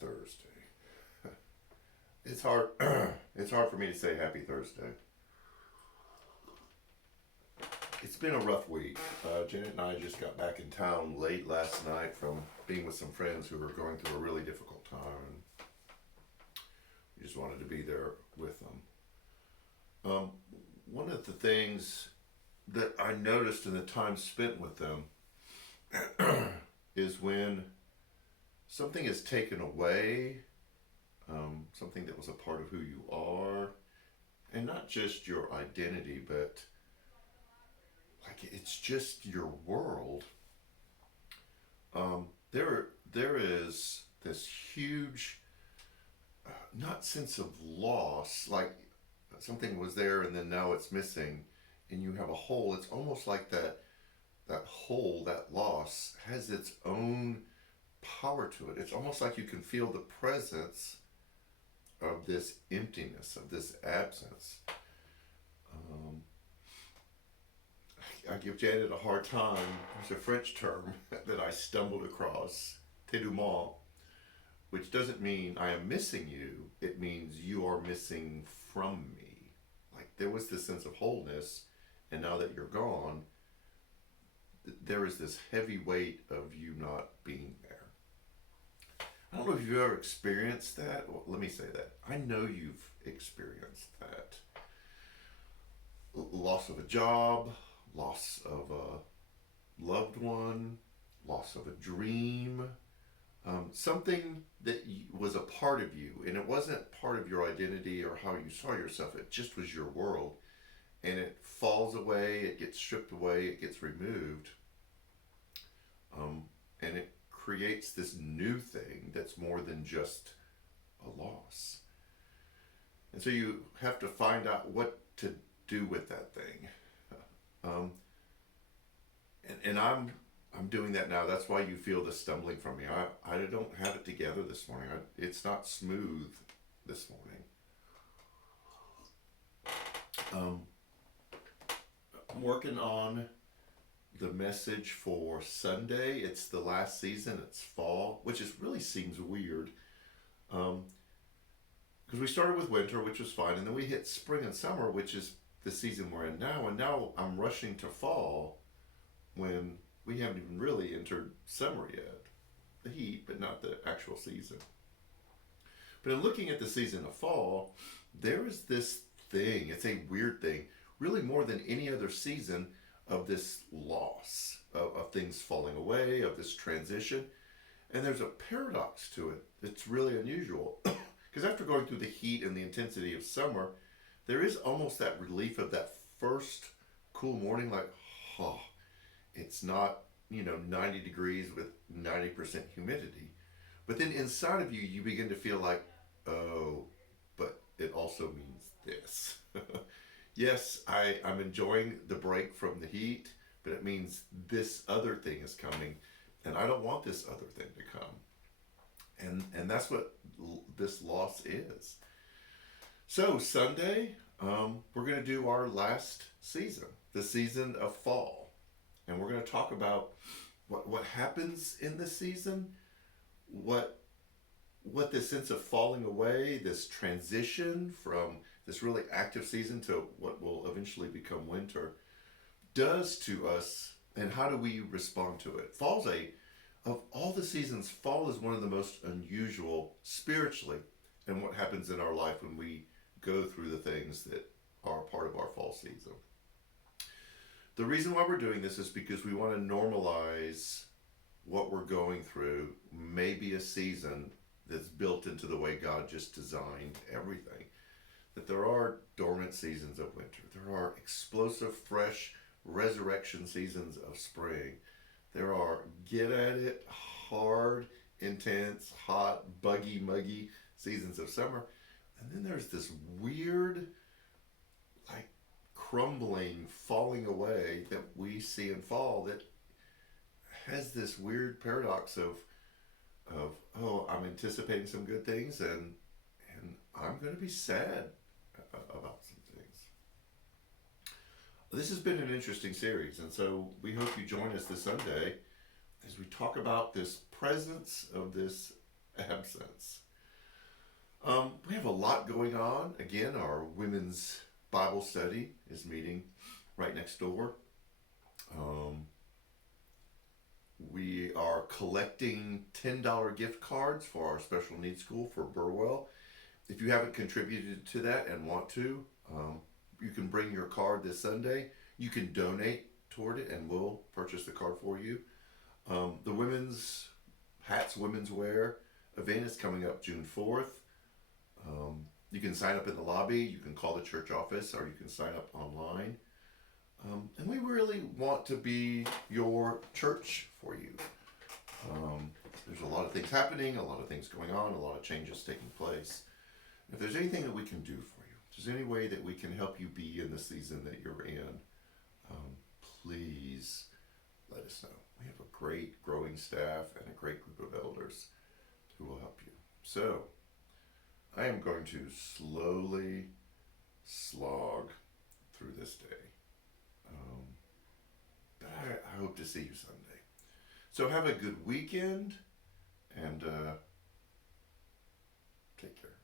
Thursday. It's hard. It's hard for me to say Happy Thursday. It's been a rough week. Janet and I just got back in town late last night from being with some friends who were going through a really difficult time. We just wanted to be there with them. Um, One of the things that I noticed in the time spent with them is when something is taken away, something that was a part of who you are, and not just your identity, but like it's just your world. There is this huge, not sense of loss, like something was there and then now it's missing, and you have a hole. It's almost like that hole, that loss, has its own power to it. It's almost like you can feel the presence of this emptiness, of this absence. Um, I give Janet a hard time. There's a French term that I stumbled across, dénouement, which doesn't mean I am missing you. It means you are missing from me. Like there was this sense of wholeness, and now that you're gone, there is this heavy weight of you not being there. I don't know if you've ever experienced that. Well, let me say that. I know you've experienced that. Loss of a job, loss of a loved one, loss of a dream, something that was a part of you, and it wasn't part of your identity or how you saw yourself. It just was your world, and it falls away. It gets stripped away. It gets removed, and it creates this new thing that's more than just a loss. And so you have to find out what to do with that thing. Um, and I'm doing that now. That's why you feel the stumbling from me. I don't have it together this morning. It's not smooth this morning. I'm working on the message for Sunday. It's the last season. It's fall, which is really seems weird. Because we started with winter, which was fine, and then we hit spring and summer, which is the season we're in now. And now I'm rushing to fall when we haven't even really entered summer yet. The heat, but not the actual season. But in looking at the season of fall, there is this thing. It's a weird thing, really more than any other season, of this loss, of things falling away, of this transition. And there's a paradox to it that's really unusual. Because after going through the heat and the intensity of summer, there is almost that relief of that first cool morning, like, oh, it's not, 90 degrees with 90% humidity. But then inside of you, you begin to feel like, oh, but it also means this. Yes, I'm enjoying the break from the heat, but it means this other thing is coming, and I don't want this other thing to come. And that's what this loss is. So Sunday, we're going to do our last season, the season of fall, and we're going to talk about what happens in this season, what this sense of falling away, this transition from this really active season to what will eventually become winter, does to us, and how do we respond to it. Of all the seasons, fall is one of the most unusual spiritually, and what happens in our life when we go through the things that are part of our fall season. The reason why we're doing this is because we want to normalize what we're going through, maybe a season that's built into the way God just designed everything. That there are dormant seasons of winter. There are explosive, fresh resurrection seasons of spring. There are get at it, hard, intense, hot, buggy, muggy seasons of summer. And then there's this weird, like crumbling, falling away that we see in fall that has this weird paradox of oh, I'm anticipating some good things, and I'm going to be sad about some things. This has been an interesting series, and so we hope you join us this Sunday as we talk about this presence of this absence. We have a lot going on. Again, our women's Bible study is meeting right next door. Um, we are collecting $10 gift cards for our special needs school for Burwell. If you haven't contributed to that and want to, you can bring your card this Sunday. You can donate toward it, and we'll purchase the card for you. The women's hats, women's wear event is coming up June 4th. You can sign up in the lobby, you can call the church office, or you can sign up online. And we really want to be your church for you. There's a lot of things happening, a lot of things going on, a lot of changes taking place. If there's anything that we can do for you, if there's any way that we can help you be in the season that you're in, please let us know. We have a great growing staff and a great group of elders who will help you. So, I am going to slowly slog through this day. But I hope to see you Sunday. So have a good weekend and take care.